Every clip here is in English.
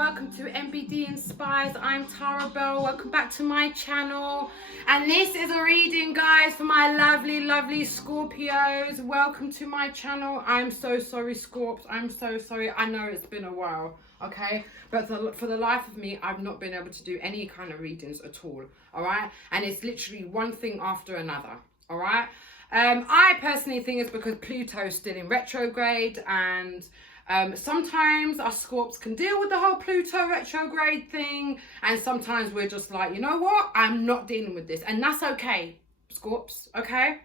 welcome to MBD Inspires. I'm Tara Belle. Welcome back to my channel. And this is a reading, guys, for my lovely, lovely Scorpios. Welcome to my channel. I'm so sorry, Scorps. I'm so sorry. I know it's been a while, okay? But for the life of me, I've not been able to do any kind of readings at all, all right? And it's literally one thing after another, all right? I personally think it's because Pluto's still in retrograde, and sometimes us Scorps can deal with the whole Pluto retrograde thing, and sometimes we're just like, you know what, I'm not dealing with this, and that's okay, Scorps, okay?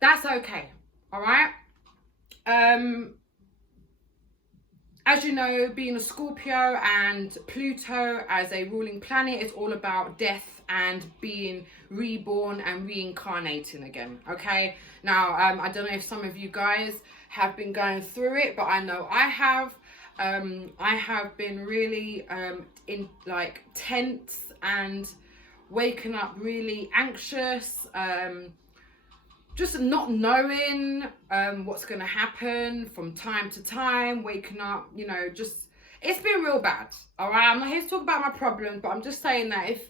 That's okay, all right? As you know, being a Scorpio and Pluto as a ruling planet is all about death and being reborn and reincarnating again, okay? Now, I don't know if some of you guys have been going through it, but I know I have. I have been really in like tense and waking up really anxious, just not knowing what's going to happen from time to time, waking up, you know, just, it's been real bad, all right? I'm not here to talk about my problems, but I'm just saying that if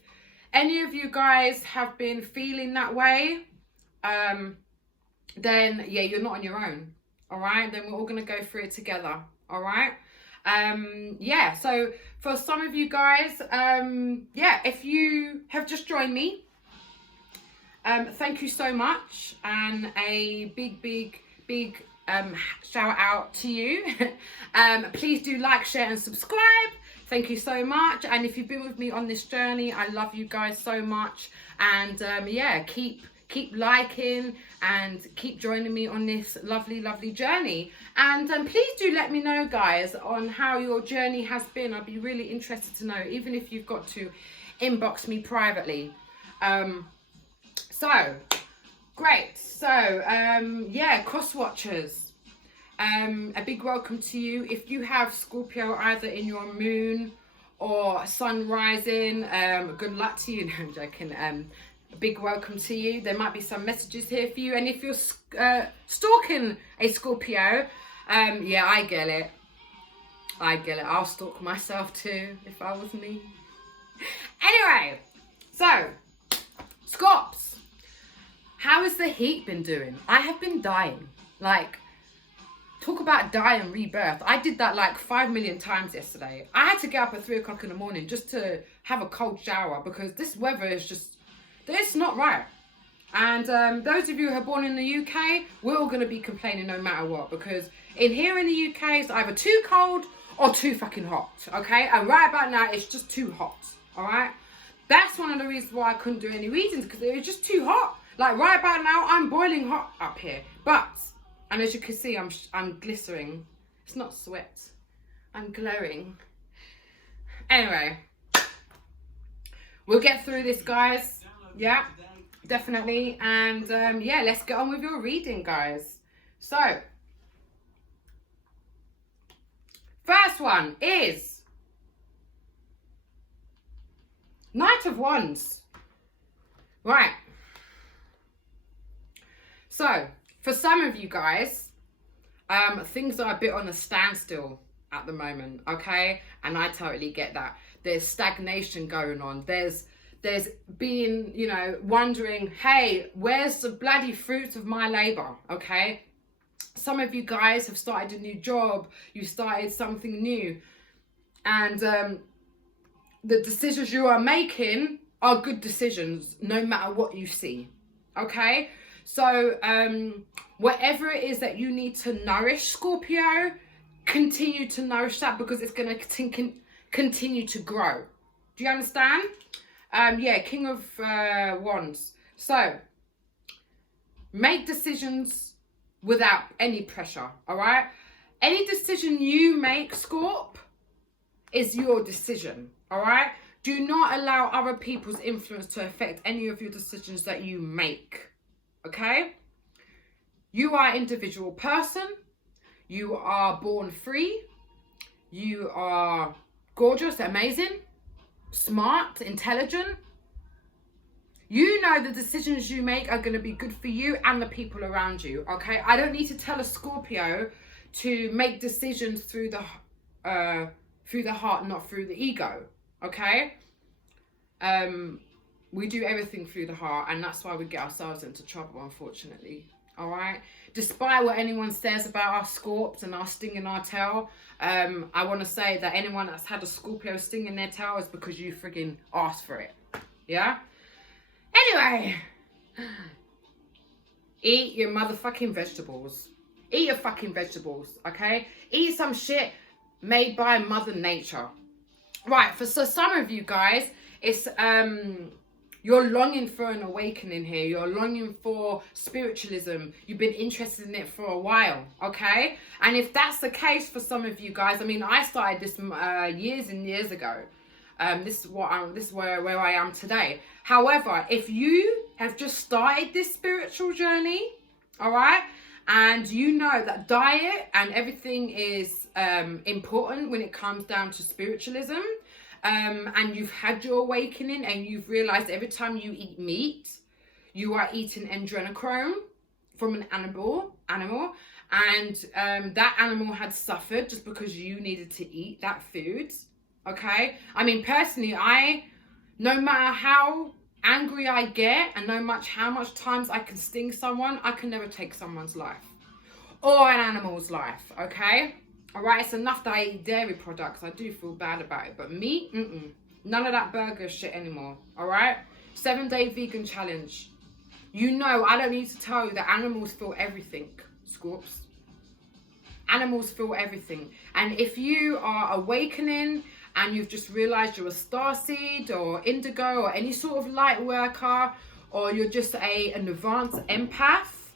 any of you guys have been feeling that way, then, yeah, you're not on your own, all right? Then we're all going to go through it together, all right? Yeah, so for some of you guys, yeah, if you have just joined me, thank you so much, and a big shout out to you. Please do like, share and subscribe. Thank you so much. And if you've been with me on this journey, I love you guys so much. And yeah, keep liking and keep joining me on this lovely journey. And please do let me know, guys, on how your journey has been. I'd be really interested to know, even if you've got to inbox me privately. So, great. So, yeah, cross watchers, a big welcome to you. If you have Scorpio either in your moon or sun rising, good luck to you. No, I'm joking. A big welcome to you. There might be some messages here for you. And if you're stalking a Scorpio, yeah, I get it. I'll stalk myself too if I was me. Anyway, so, Scorps. How has the heat been doing? I have been dying. Like, talk about die and rebirth. I did that like 5 million times yesterday. I had to get up at 3 o'clock in the morning just to have a cold shower because this weather is just, it's not right. And those of you who are born in the UK, we're all going to be complaining no matter what, because here in the UK, it's either too cold or too fucking hot, okay? And right about now, it's just too hot, all right? That's one of the reasons why I couldn't do any readings, because it was just too hot. Like right about now, I'm boiling hot up here. But, and as you can see, I'm glistering. It's not sweat. I'm glowing. Anyway, we'll get through this, guys. Yeah, definitely. And yeah, let's get on with your reading, guys. So, first one is Knight of Wands. Right. So, for some of you guys, things are a bit on a standstill at the moment, okay? And I totally get that. There's stagnation going on. There's being, you know, wondering, hey, where's the bloody fruits of my labor, okay? Some of you guys have started a new job. You started something new. And the decisions you are making are good decisions, no matter what you see, okay? So, whatever it is that you need to nourish, Scorpio, continue to nourish that, because it's going to continue to grow. Do you understand? Yeah, King of Wands. So, make decisions without any pressure, all right? Any decision you make, Scorp, is your decision, all right? Do not allow other people's influence to affect any of your decisions that you make. Okay, you are an individual person. You are born free. You are gorgeous, amazing, smart, intelligent. You know the decisions you make are going to be good for you and the people around you. Okay, I don't need to tell a Scorpio to make decisions through the through the heart, not through the ego. Okay? We do everything through the heart, and that's why we get ourselves into trouble, unfortunately. All right? Despite what anyone says about our Scorps and our sting in our tail, I want to say that anyone that's had a Scorpio sting in their tail is because you friggin' asked for it. Yeah? Anyway, eat your motherfucking vegetables. Eat your fucking vegetables, okay? Eat some shit made by Mother Nature. Right, so some of you guys, it's you're longing for an awakening here. You're longing for spiritualism. You've been interested in it for a while, okay? And if that's the case for some of you guys, I mean, I started this years and years ago. This is where I am today. However, if you have just started this spiritual journey, all right, and you know that diet and everything is important when it comes down to spiritualism, and you've had your awakening and you've realized every time you eat meat, you are eating adrenochrome from an animal, and that animal had suffered just because you needed to eat that food. Okay, I mean, personally, no matter how angry I get and no matter how much times I can sting someone, I can never take someone's life or an animal's life. Okay, all right, it's enough that I eat dairy products. I do feel bad about it, but meat, none of that burger shit anymore. All right, 7-day vegan challenge. You know, I don't need to tell you that animals feel everything, Scorps. Animals feel everything, and if you are awakening and you've just realized you're a starseed or indigo or any sort of light worker, or you're just an advanced empath,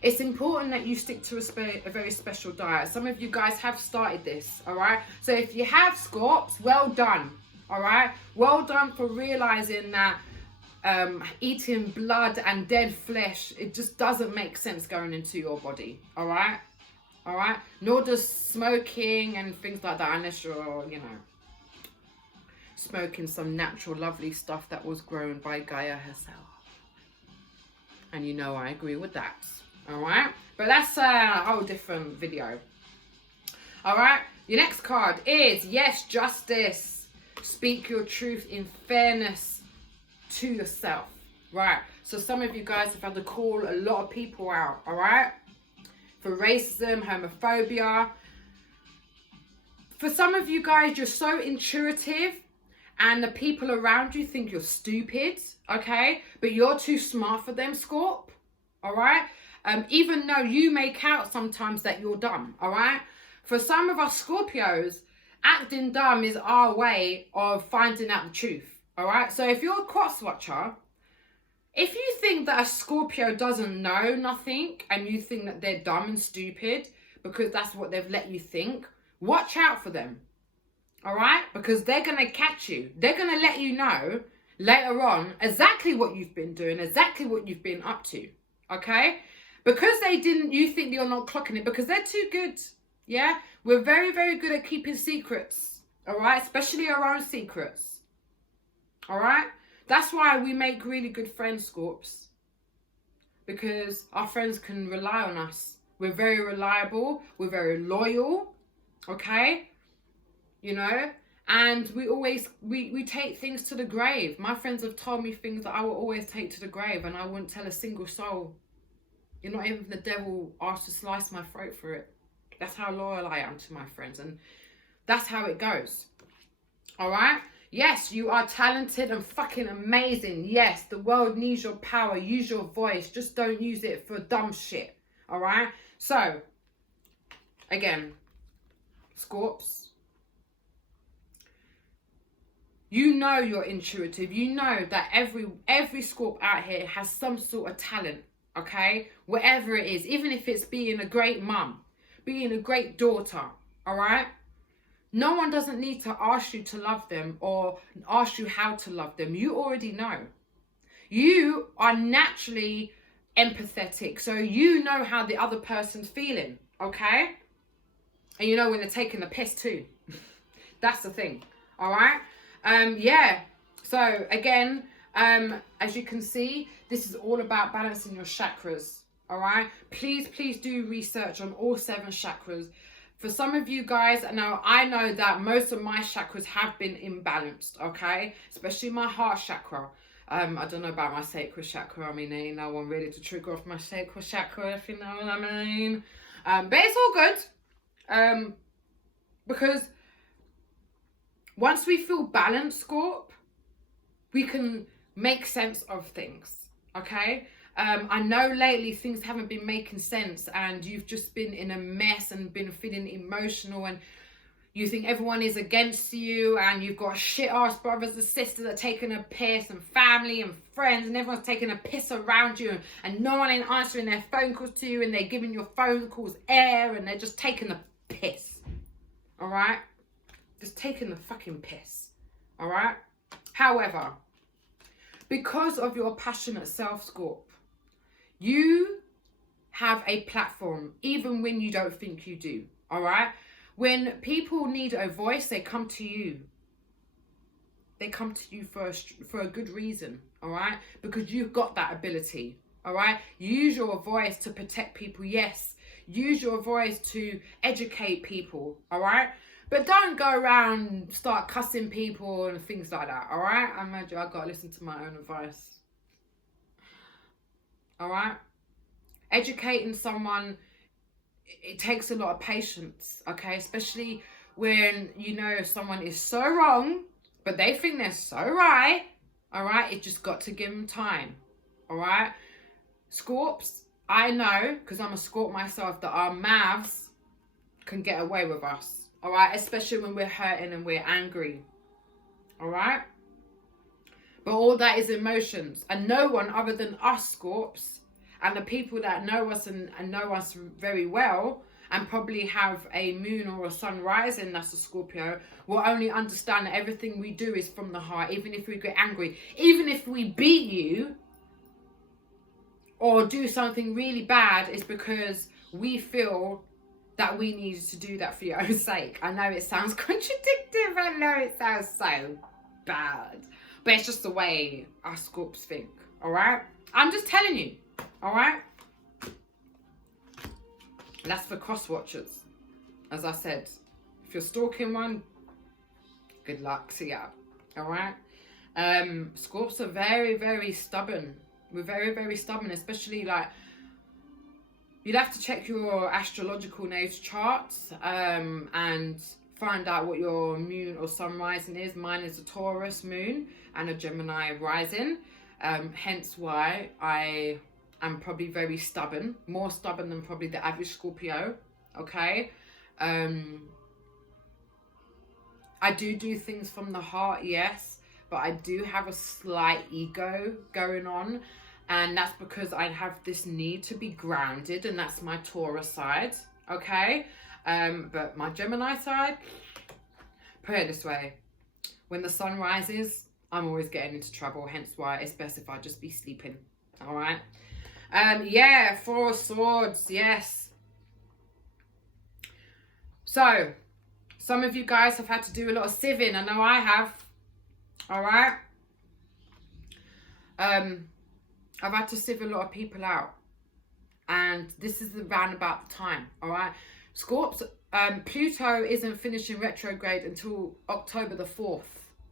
it's important that you stick to a very special diet. Some of you guys have started this, all right? So if you have, Scorps, well done, all right? Well done for realizing that eating blood and dead flesh, it just doesn't make sense going into your body, all right? All right, nor does smoking and things like that, unless you're, you know, smoking some natural, lovely stuff that was grown by Gaia herself. And you know, I agree with that. All right, but that's a whole different video. All right, your next card is yes, justice. Speak your truth in fairness to yourself. Right. So some of you guys have had to call a lot of people out. All right. For racism, homophobia. For some of you guys, you're so intuitive and the people around you think you're stupid, okay? But you're too smart for them, Scorp, all right? Even though you make out sometimes that you're dumb, all right? For some of us Scorpios, acting dumb is our way of finding out the truth, all right? So if you're a cross watcher, if you think that a Scorpio doesn't know nothing and you think that they're dumb and stupid because that's what they've let you think, watch out for them, all right? Because they're going to catch you. They're going to let you know later on exactly what you've been doing, exactly what you've been up to, okay? Because you think you're not clocking it because they're too good, yeah? We're very, very good at keeping secrets, all right? Especially our own secrets, all right? That's why we make really good friends, Scorps. Because our friends can rely on us. We're very reliable. We're very loyal. Okay? You know? And we take things to the grave. My friends have told me things that I will always take to the grave and I wouldn't tell a single soul. You're not even the devil asked to slice my throat for it. That's how loyal I am to my friends. And that's how it goes. All right? Yes, you are talented and fucking amazing. Yes, the world needs your power. Use your voice. Just don't use it for dumb shit. All right? So, again, Scorps, you know you're intuitive. You know that every Scorp out here has some sort of talent, okay? Whatever it is, even if it's being a great mum, being a great daughter, all right? No one doesn't need to ask you to love them or ask you how to love them. You already know. You are naturally empathetic, so you know how the other person's feeling, okay? And you know when they're taking the piss too. That's the thing, all right? Yeah, so again, as you can see, this is all about balancing your chakras, all right? Please do research on all 7 chakras. For some of you guys, now I know that most of my chakras have been imbalanced, okay? Especially my heart chakra. I don't know about my sacral chakra. I mean, there ain't no one ready to trigger off my sacral chakra, if you know what I mean. But it's all good. Because once we feel balanced, Scorp, we can make sense of things, okay? I know lately things haven't been making sense and you've just been in a mess and been feeling emotional and you think everyone is against you and you've got shit ass brothers and sisters that are taking a piss and family and friends and everyone's taking a piss around you and no one ain't answering their phone calls to you and they're giving your phone calls air and they're just taking the piss, all right? Just taking the fucking piss, all right? However, because of your passionate self, Scorp, you have a platform, even when you don't think you do, all right? When people need a voice, they come to you. They come to you for a good reason, all right? Because you've got that ability, all right? Use your voice to protect people, yes. Use your voice to educate people, all right? But don't go around and start cussing people and things like that, all right? I imagine I've got to listen to my own advice. All right? Educating someone, it takes a lot of patience, okay? Especially when you know someone is so wrong, but they think they're so right, all right? It just got to give them time, all right? Scorps, I know, because I'm a Scorp myself, that our mouths can get away with us, all right? Especially when we're hurting and we're angry, all right? But all that is emotions. And no one other than us, Scorps, and the people that know us and know us very well, and probably have a moon or a sun rising that's a Scorpio, will only understand that everything we do is from the heart, even if we get angry. Even if we beat you or do something really bad, it's because we feel that we needed to do that for your own sake. I know it sounds contradictory. I know it sounds so bad. But it's just the way us Scorps think, all right? I'm just telling you, all right? That's for cross watchers. As I said, if you're stalking one, good luck, see ya, all right? Scorps are very, very stubborn. We're very, very stubborn, especially like, you'd have to check your astrological natal charts and find out what your moon or sun rising is. Mine is a Taurus moon and a Gemini rising. Hence why I am probably very stubborn, more stubborn than probably the average Scorpio, okay? I do things from the heart, yes, but I do have a slight ego going on, and that's because I have this need to be grounded, and that's my Taurus side, okay? But my Gemini side, put it this way, when the sun rises, I'm always getting into trouble, hence why it's best if I just be sleeping, all right? Yeah, 4 of Swords, yes. So, some of you guys have had to do a lot of sieving. I know I have, all right? I've had to sieve a lot of people out. And this is around about the time, all right? Scorps, Pluto isn't finishing retrograde until October the 4th,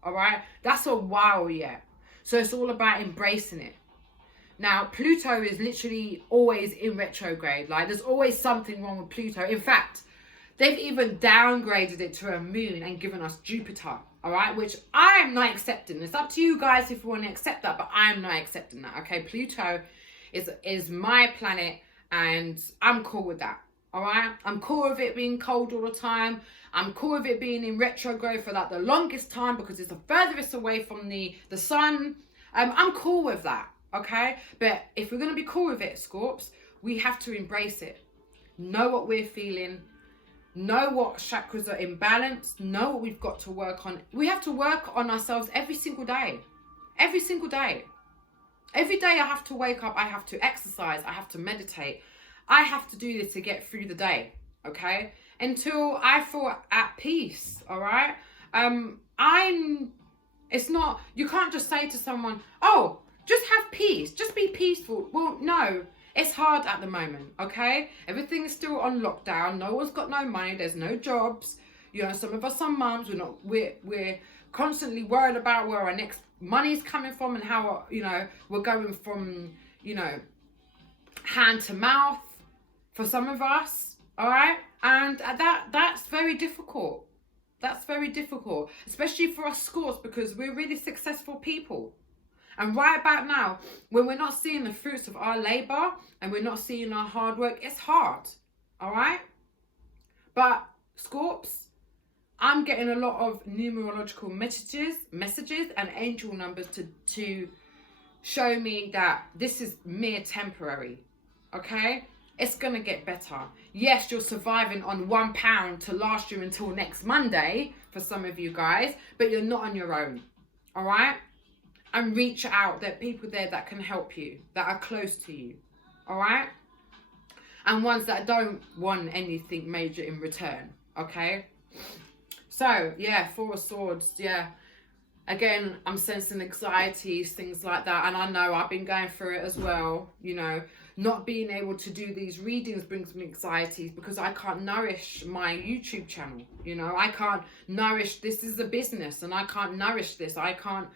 all right? That's a while yet. So it's all about embracing it. Now, Pluto is literally always in retrograde. Like, there's always something wrong with Pluto. In fact, they've even downgraded it to a moon and given us Jupiter, all right? Which I am not accepting. It's up to you guys if you want to accept that, but I'm not accepting that, okay? Pluto is my planet, and I'm cool with that, all right? I'm cool with it being cold all the time. I'm cool with it being in retrograde for like the longest time because it's the furthest away from the sun. I'm cool with that, okay? But if we're going to be cool with it, Scorps, we have to embrace it. Know what we're feeling. Know what chakras are imbalanced. Know what we've got to work on. We have to work on ourselves every single day. Every single day. Every day I have to wake up. I have to exercise. I have to meditate. I have to do this to get through the day, okay? Until I feel at peace, all right? It's not, you can't just say to someone, oh, just have peace. Just be peaceful. Well, no. It's hard at the moment, okay? Everything is still on lockdown. No one's got no money. There's no jobs. You know, some of us are mums. We're constantly worried about where our next money's coming from and how, you know, we're going from, you know, hand to mouth for some of us, all right? And that's very difficult. That's very difficult, especially for us Scorps, because we're really successful people. And right about now, when we're not seeing the fruits of our labour and we're not seeing our hard work, it's hard, all right? But Scorps, I'm getting a lot of numerological messages and angel numbers to show me that this is mere temporary, okay? It's going to get better. Yes, you're surviving on £1 to last you until next Monday for some of you guys, but you're not on your own, all right? And reach out. There are people there that can help you, that are close to you, all right? And ones that don't want anything major in return, okay? So, yeah, Four of Swords, yeah. Again, I'm sensing anxieties, things like that. And I know I've been going through it as well. You know, not being able to do these readings brings me anxieties because I can't nourish my YouTube channel. You know, I can't nourish, this is a business and I can't nourish this. I'm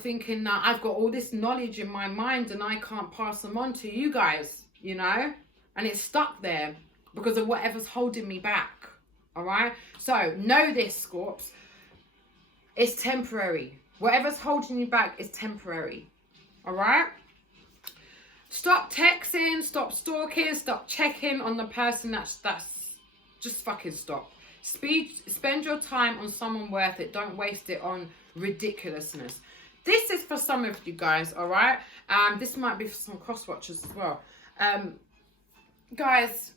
thinking that I've got all this knowledge in my mind and I can't pass them on to you guys, you know, and it's stuck there because of whatever's holding me back. All right. So know this, Scorps. It's temporary. Whatever's holding you back is temporary. All right. Stop texting, stop stalking, stop checking on the person that's just fucking stop. Spend your time on someone worth it. Don't waste it on ridiculousness. This is for some of you guys, all right? This might be for some cross watchers as well. Guys,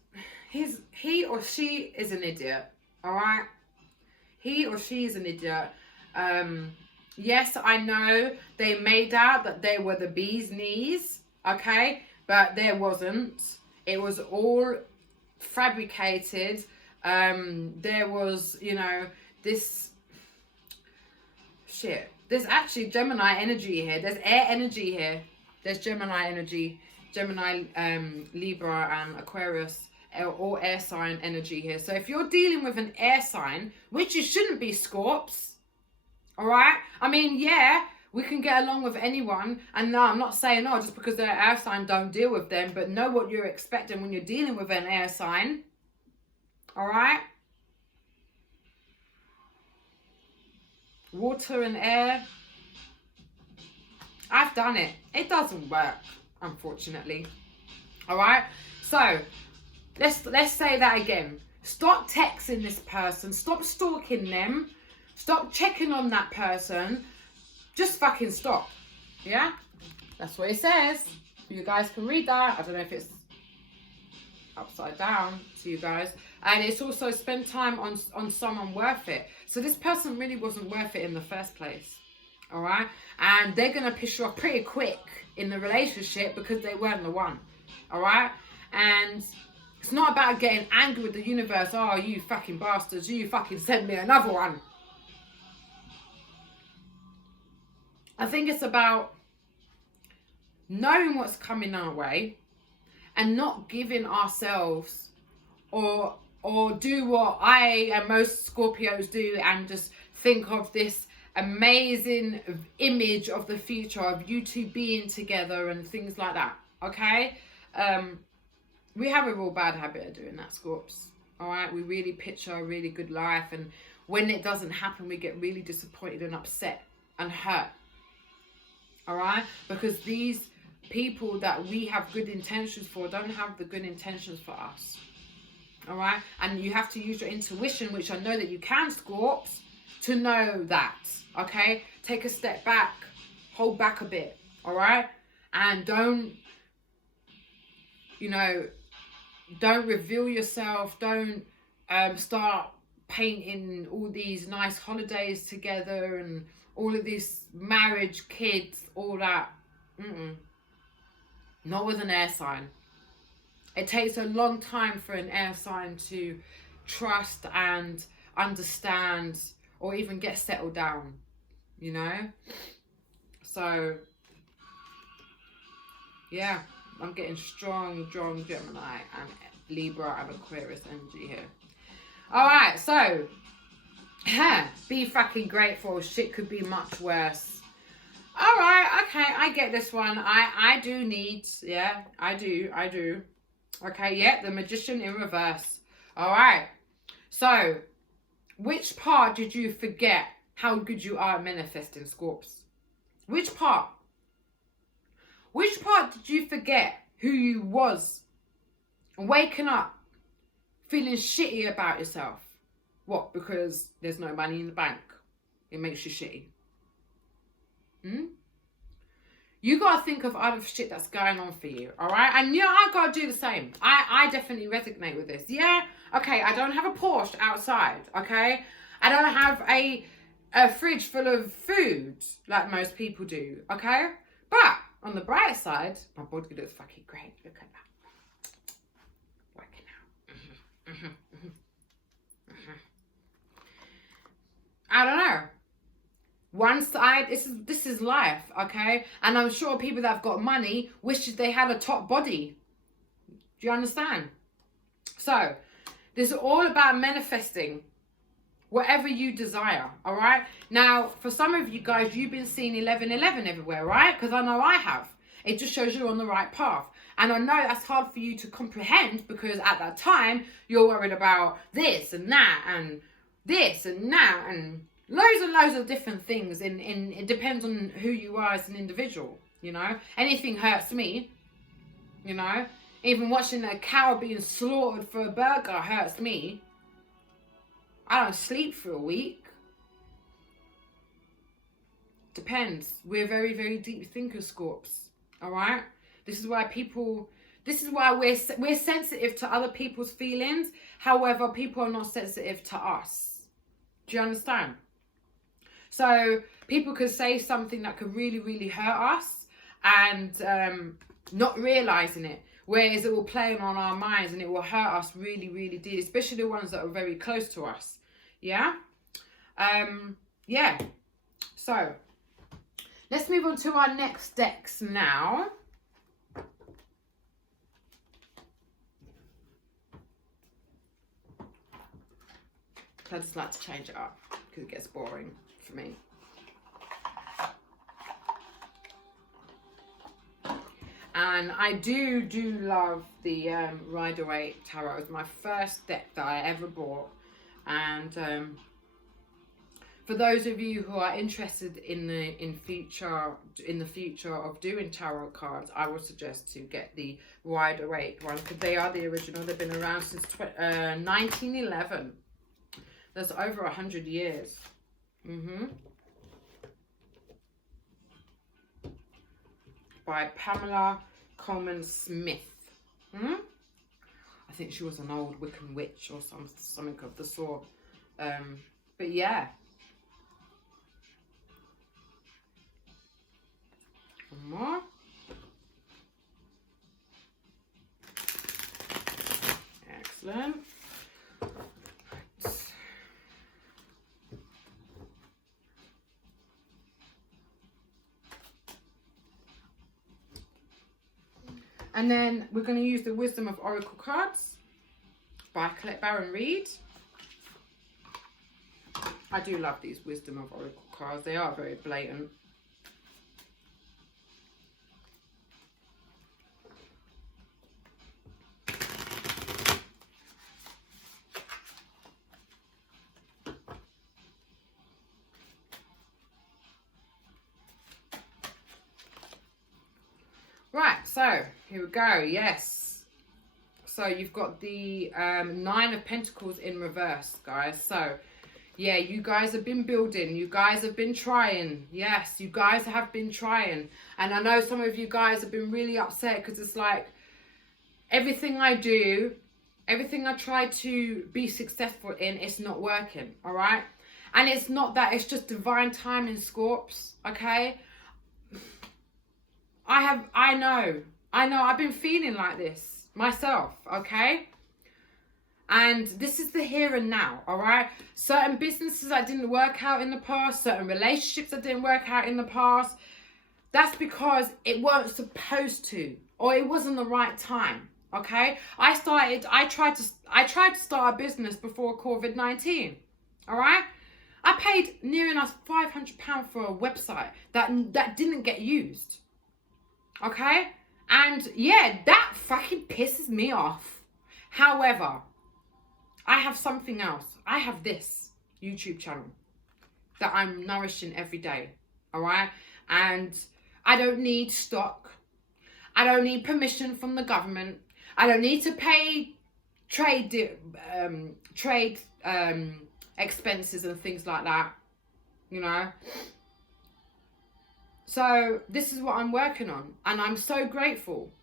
he or she is an idiot, all right? He or she is an idiot. Yes, I know they made out that they were the bee's knees, okay? But there wasn't. It was all fabricated. There was, you know, this shit. There's actually Gemini energy here. There's air energy here. There's Gemini energy, Gemini, Libra and Aquarius, all air sign energy here. So if you're dealing with an air sign, which you shouldn't be, Scorps, all right? I mean, yeah, we can get along with anyone. And no, I'm not saying, oh, just because they're an air sign, don't deal with them. But know what you're expecting when you're dealing with an air sign. All right? Water and air. I've done it. It doesn't work, unfortunately. All right? So, let's say that again. Stop texting this person. Stop stalking them. Stop checking on that person. Just fucking stop. Yeah? That's what it says. You guys can read that. I don't know if it's upside down to you guys. And it's also spend time on someone worth it. So this person really wasn't worth it in the first place. All right? And they're going to piss you off pretty quick in the relationship because they weren't the one. All right? And it's not about getting angry with the universe. Oh, you fucking bastards. You fucking send me another one. I think it's about knowing what's coming our way and not giving ourselves or do what I and most Scorpios do and just think of this amazing image of the future of you two being together and things like that, okay? We have a real bad habit of doing that, Scorps, all right? We really picture a really good life, and when it doesn't happen, we get really disappointed and upset and hurt, all right? Because these people that we have good intentions for don't have the good intentions for us. All right, and you have to use your intuition, which I know that you can, Scorps, to know that. Okay, take a step back, hold back a bit. All right, and don't reveal yourself. Don't start painting all these nice holidays together and all of this marriage, kids, all that. Not with an air sign. It takes a long time for an air sign to trust and understand or even get settled down, you know? So, yeah, I'm getting strong Gemini and Libra and Aquarius energy here. All right, so be fucking grateful. Shit could be much worse. All right, okay, I get this one. I do need, yeah, I do. Okay, yeah, the Magician in reverse. All right, so which part did you forget how good you are at manifesting, Scorps? Which part? Which part did you forget who you was? Waking up, feeling shitty about yourself. What? Because there's no money in the bank. It makes you shitty. You gotta think of other shit that's going on for you, all right? And yeah, I gotta do the same. I definitely resonate with this. Yeah, okay, I don't have a Porsche outside, okay? I don't have a fridge full of food like most people do, okay? But on the bright side, my body looks fucking great. Look at that. Working out. I don't know. One side, this is life, okay? And I'm sure people that have got money wish they had a top body. Do you understand? So, this is all about manifesting whatever you desire, all right? Now, for some of you guys, you've been seeing 1111 everywhere, right? Because I know I have. It just shows you're on the right path. And I know that's hard for you to comprehend because at that time, you're worried about this and that and this and that and loads of different things. It depends on who you are as an individual, you know? Anything hurts me, you know? Even watching a cow being slaughtered for a burger hurts me. I don't sleep for a week. Depends. We're very, very deep thinkers, Scorps. All right? This is why we're sensitive to other people's feelings. However, people are not sensitive to us. Do you understand? So people could say something that could really, really hurt us and not realizing it. Whereas it will play on our minds and it will hurt us really, really deep, especially the ones that are very close to us. Yeah? Yeah. So, let's move on to our next decks now. I just like to change it up because it gets boring for me. And I do love the Rider-Waite Tarot. It was my first deck that I ever bought. And for those of you who are interested in the future of doing tarot cards, I would suggest to get the Rider-Waite one because they are the original. They've been around since 1911. That's over 100 years. By Pamela Coleman Smith. I think she was an old Wiccan witch or something of the sort. But yeah. One more. Excellent. And then we're going to use the Wisdom of Oracle cards by Colette Baron Reid. I do love these Wisdom of Oracle cards. They are very blatant. Right, so here we go. Yes. So you've got the Nine of Pentacles in reverse, guys. So yeah, you guys have been building. You guys have been trying. Yes, you guys have been trying. And I know some of you guys have been really upset because it's like everything I do, everything I try to be successful in, it's not working. All right. And it's not that, it's just divine timing, Scorps. Okay. I know, I've been feeling like this myself, okay? And this is the here and now, all right? Certain businesses that didn't work out in the past, certain relationships that didn't work out in the past, that's because it weren't supposed to, or it wasn't the right time. Okay, I tried to start a business before COVID-19. All right, I paid near enough £500 for a website that didn't get used. Okay, and yeah, that fucking pisses me off. However, I have something else. I have this YouTube channel that I'm nourishing every day. All right, and I don't need stock. I don't need permission from the government. I don't need to pay trade expenses and things like that, you know. So this is what I'm working on, and I'm so grateful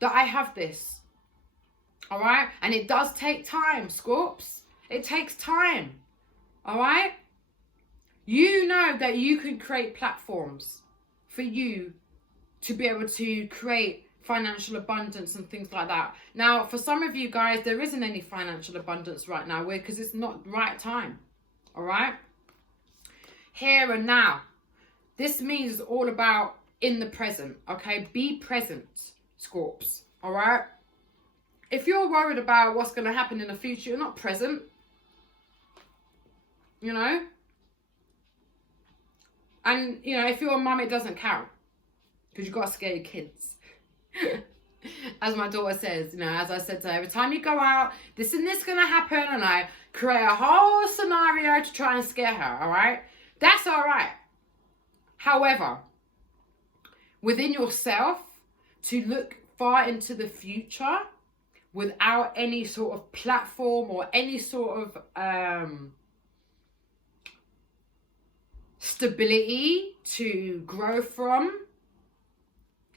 that I have this. All right, and it does take time, Scorps. It takes time. All right. You know that you can create platforms for you to be able to create financial abundance and things like that. Now, for some of you guys, there isn't any financial abundance right now because it's not the right time. All right? Here and now. This means it's all about in the present. Okay? Be present, Scorps. All right? If you're worried about what's going to happen in the future, you're not present. You know? And, you know, if you're a mum, it doesn't count. Because you've got to scare your kids. As my daughter says, you know, as I said to her, every time you go out, this and this going to happen. And I create a whole scenario to try and scare her, all right? That's all right. However, within yourself, to look far into the future without any sort of platform or any sort of stability to grow from,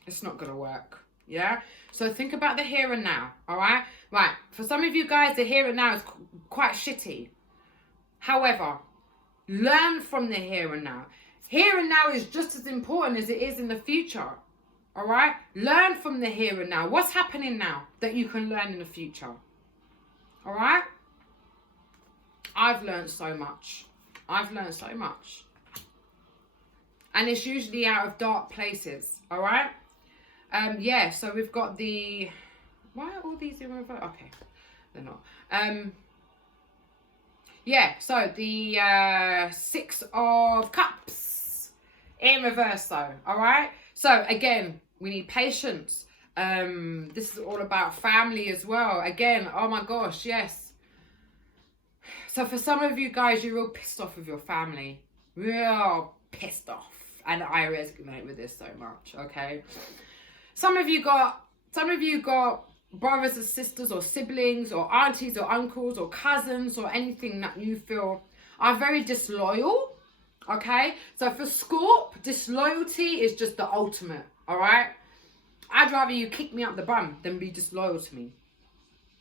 it's not going to work. Yeah? So think about the here and now. All right? Right. For some of you guys, the here and now is quite shitty. However, learn from the here and now. Here and now is just as important as it is in the future. All right? Learn from the here and now. What's happening now that you can learn in the future? All right? I've learned so much. I've learned so much. And it's usually out of dark places. All right? Yeah, so we've got the... Why are all these in reverse? Okay, they're not. Yeah, so the 6 of Cups in reverse though, all right? So again, we need patience. This is all about family as well. Again, oh my gosh, yes. So for some of you guys, you're real pissed off with your family. Real pissed off. And I resonate with this so much, okay? Some of you got brothers and sisters or siblings or aunties or uncles or cousins or anything that you feel are very disloyal, okay? So for Scorp, disloyalty is just the ultimate, all right? I'd rather you kick me up the bum than be disloyal to me.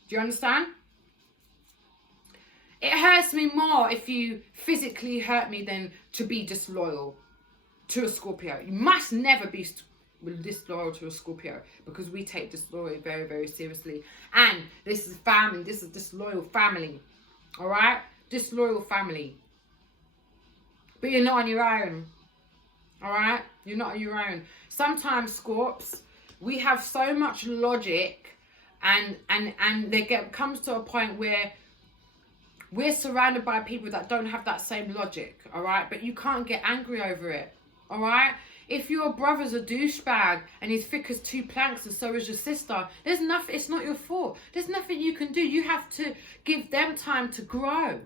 Do you understand? It hurts me more if you physically hurt me than to be disloyal to a Scorpio. You must never be disloyal to a Scorpio because we take disloyalty very, very seriously. And this is family. This is disloyal family. All right? Disloyal family. But you're not on your own. All right? You're not on your own. Sometimes, Scorps, we have so much logic and comes to a point where we're surrounded by people that don't have that same logic. All right? But you can't get angry over it. All right? If your brother's a douchebag and he's thick as 2 planks and so is your sister, there's nothing, it's not your fault. There's nothing you can do. You have to give them time to grow.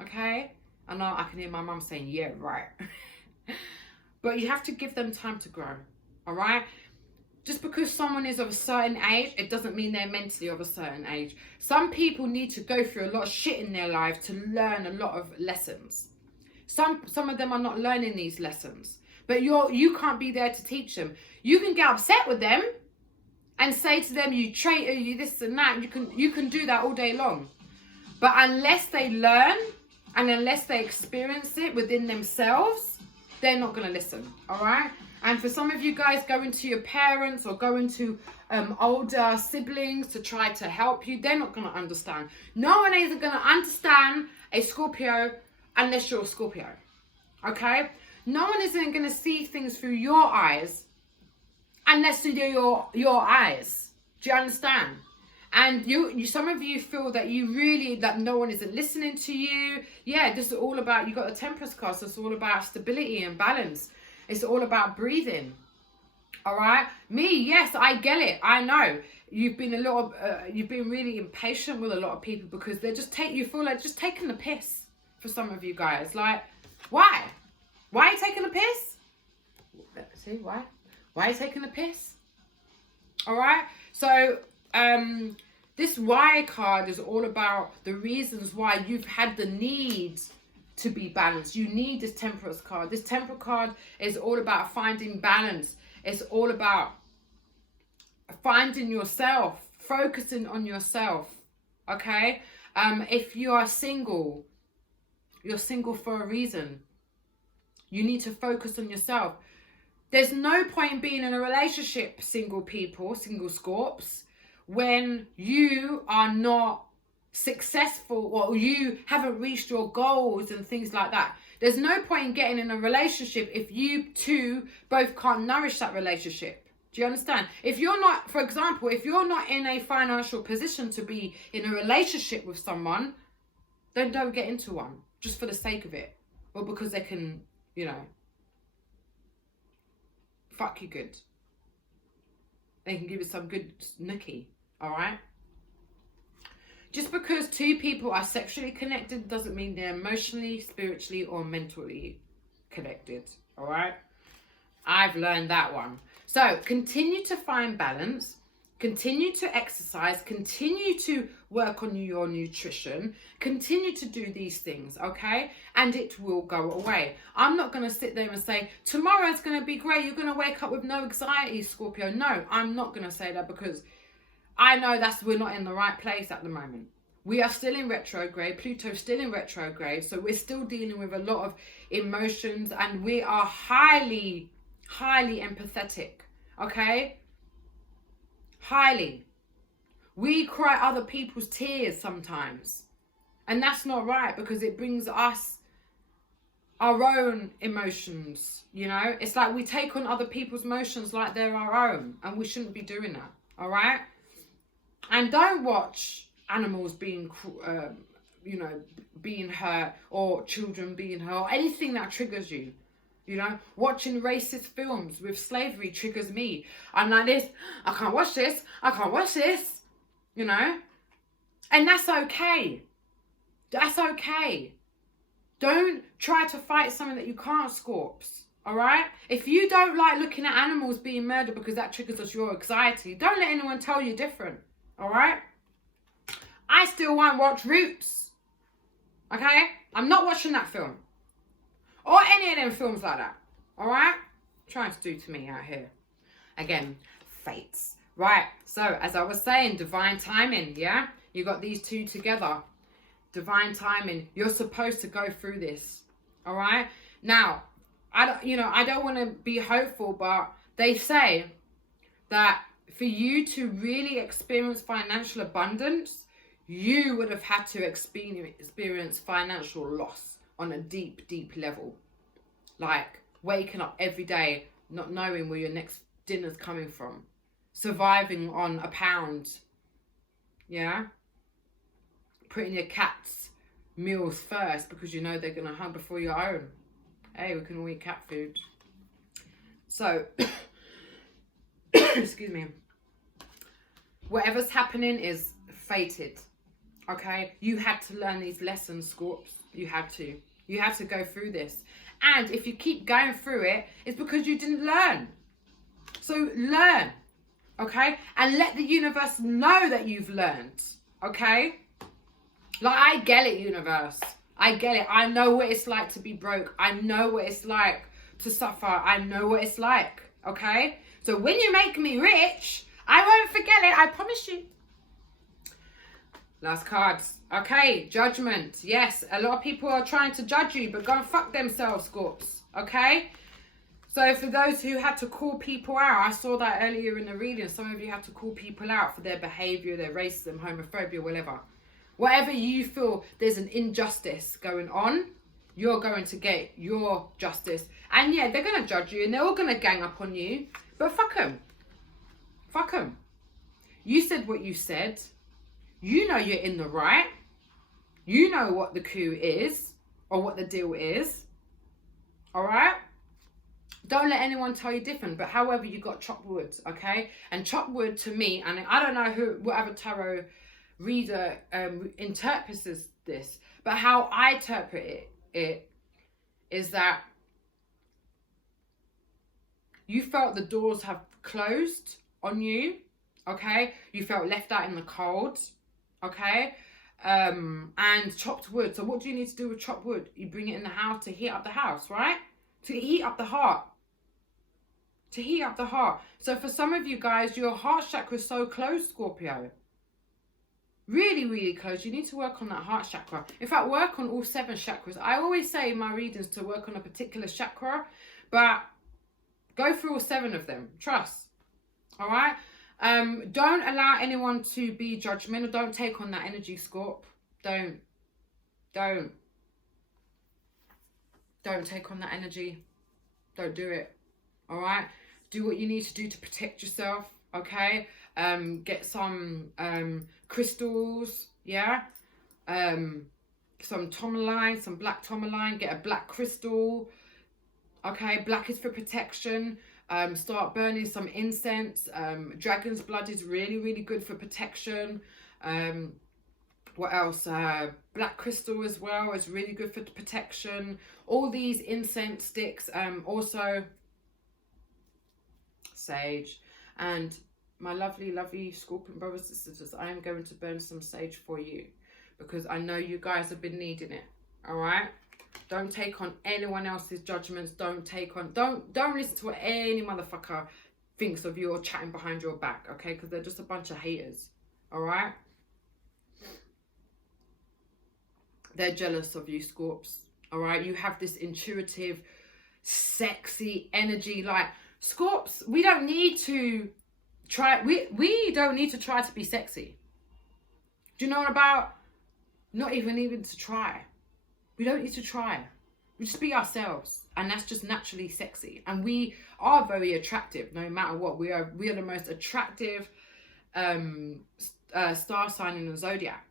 Okay? I know I can hear my mum saying, yeah, right. But you have to give them time to grow. All right? Just because someone is of a certain age, it doesn't mean they're mentally of a certain age. Some people need to go through a lot of shit in their life to learn a lot of lessons. Some of them are not learning these lessons. But you can't be there to teach them. You can get upset with them and say to them, you traitor, you this and that. You can do that all day long. But unless they learn and unless they experience it within themselves, they're not going to listen. All right? And for some of you guys going to your parents or going to older siblings to try to help you, they're not going to understand. No one is going to understand a Scorpio unless you're a Scorpio. Okay? No one isn't going to see things through your eyes unless they're your eyes. Do you understand? And you some of you feel that you really, that no one isn't listening to you. Yeah, this is all about, you got the Temperance card, so it's all about stability and balance. It's all about breathing. All right, me, yes, I get it. I know you've been you've been really impatient with a lot of people because they just you feel like just taking the piss for some of you guys. Like, why are you taking the piss? See, why are you taking the piss? All right, so this why card is all about the reasons why you've had the need to be balanced. You need this Temperance card. This Temperance card is all about finding balance. It's all about finding yourself, focusing on yourself, okay? If you are single, you're single for a reason. You need to focus on yourself. There's no point in being in a relationship, single people, single Scorps, when you are not successful or you haven't reached your goals and things like that. There's no point in getting in a relationship if you two both can't nourish that relationship. Do you understand? If you're not, for example, if you're not in a financial position to be in a relationship with someone, then don't get into one just for the sake of it. Or because they can, you know, fuck you good. They can give you some good nookie, all right? Just because two people are sexually connected doesn't mean they're emotionally, spiritually, or mentally connected. All right? I've learned that one. So continue to find balance. Continue to exercise. Continue to work on your nutrition. Continue to do these things, okay? And it will go away. I'm not going to sit there and say, tomorrow's going to be great. You're going to wake up with no anxiety, Scorpio. No, I'm not going to say that because I know we're not in the right place at the moment. We are still in retrograde. Pluto's still in retrograde. So we're still dealing with a lot of emotions and we are highly, highly empathetic. Okay? Highly. We cry other people's tears sometimes. And that's not right because it brings us our own emotions, you know? It's like we take on other people's emotions like they're our own. And we shouldn't be doing that. All right? And don't watch animals being, being hurt or children being hurt or anything that triggers you. You know, watching racist films with slavery triggers me. I'm like this, I can't watch this, I can't watch this, you know. And that's okay. That's okay. Don't try to fight something that you can't, Scorps. All right? If you don't like looking at animals being murdered because that triggers your anxiety, don't let anyone tell you different. All right? I still won't watch Roots. Okay? I'm not watching that film. Or any of them films like that. All right? Trying to do to me out here. Again, fates. Right. So, as I was saying, divine timing, yeah? You got these two together. Divine timing. You're supposed to go through this. All right? Now, I don't want to be hopeful, but they say that for you to really experience financial abundance, you would have had to experience financial loss on a deep, deep level. Like waking up every day, not knowing where your next dinner's coming from. Surviving on £1. Yeah? Putting your cat's meals first because you know they're going to hunt before your own. Hey, we can all eat cat food. So, excuse me. Whatever's happening is fated. Okay? You had to learn these lessons, Scorps. You had to. You had to go through this. And if you keep going through it, it's because you didn't learn. So learn. Okay? And let the universe know that you've learned. Okay? Like, I get it, universe. I get it. I know what it's like to be broke. I know what it's like to suffer. I know what it's like. Okay? So when you make me rich, I won't forget it. I promise you. Last cards. Okay, judgment. Yes, a lot of people are trying to judge you, but go and fuck themselves, Scorps. Okay? So for those who had to call people out, I saw that earlier in the reading. Some of you had to call people out for their behaviour, their racism, homophobia, whatever. Whatever you feel there's an injustice going on, you're going to get your justice. And yeah, they're going to judge you and they're all going to gang up on you. But fuck them. Fuck them. You said what you said. You know you're in the right. You know what the coup is or what the deal is. All right? Don't let anyone tell you different. But however, you got chopped wood, okay? And chopped wood to me, and I don't know whatever tarot reader interprets this, but how I interpret it is that you felt the doors have closed on you, okay? You felt left out in the cold, okay? And chopped wood. So what do you need to do with chopped wood? You bring it in the house to heat up the house, right? To heat up the heart. To heat up the heart. So for some of you guys, your heart chakra is so close, Scorpio. Really, really close. You need to work on that heart chakra. In fact, work on all 7 chakras. I always say in my readings to work on a particular chakra, but go through all 7 of them. Trust. All right? Don't allow anyone to be judgmental. Don't take on that energy, Scorp. Don't take on that energy. Don't do it. All right? Do what you need to do to protect yourself. Okay? Get some crystals. Yeah? Some tourmaline, some black tourmaline. Get a black crystal. Okay? Black is for protection. Start burning some incense. Dragon's blood is really, really good for protection. What else? Black crystal as well is really good for protection. All these incense sticks. Also sage. And my lovely, lovely Scorpion brothers and sisters, I am going to burn some sage for you because I know you guys have been needing it. All right? Don't take on anyone else's judgments. Don't listen to what any motherfucker thinks of you or chatting behind your back, okay? Because they're just a bunch of haters, all right? They're jealous of you, Scorps, all right? You have this intuitive, sexy energy. Like, Scorps, we don't need to try, we don't need to try to be sexy. Do you know what about? Not even to try. We don't need to try. We just be ourselves, and that's just naturally sexy. And we are very attractive, no matter what. We are the most attractive star sign in the zodiac.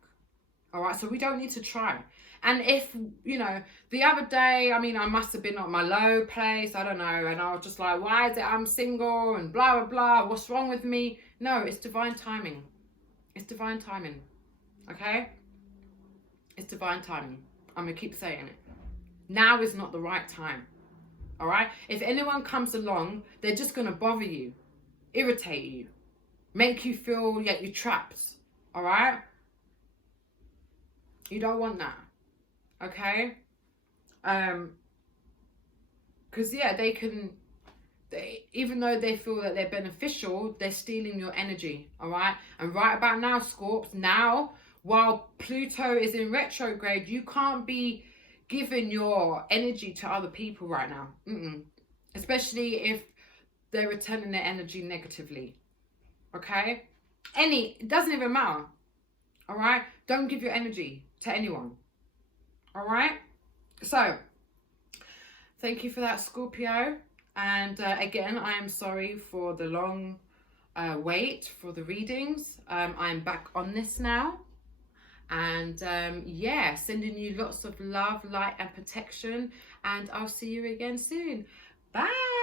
All right, so we don't need to try. And if the other day, I mean, I must have been at my low place, I don't know, and I was just like, why is it I'm single and blah blah blah? What's wrong with me? No, it's divine timing. It's divine timing. Okay, it's divine timing. I'm going to keep saying it. Now is not the right time. All right? If anyone comes along, they're just going to bother you, irritate you, make you feel like you're trapped. All right? You don't want that. Okay? Because, yeah, even though they feel that they're beneficial, they're stealing your energy. All right? And right about now, Scorps, now, while Pluto is in retrograde, you can't be giving your energy to other people right now. Especially if they're returning their energy negatively. Okay? It doesn't even matter. All right? Don't give your energy to anyone. All right? So, thank you for that, Scorpio. And again, I am sorry for the long wait for the readings. I'm back on this now. And yeah, sending you lots of love, light and protection. And I'll see you again soon. Bye.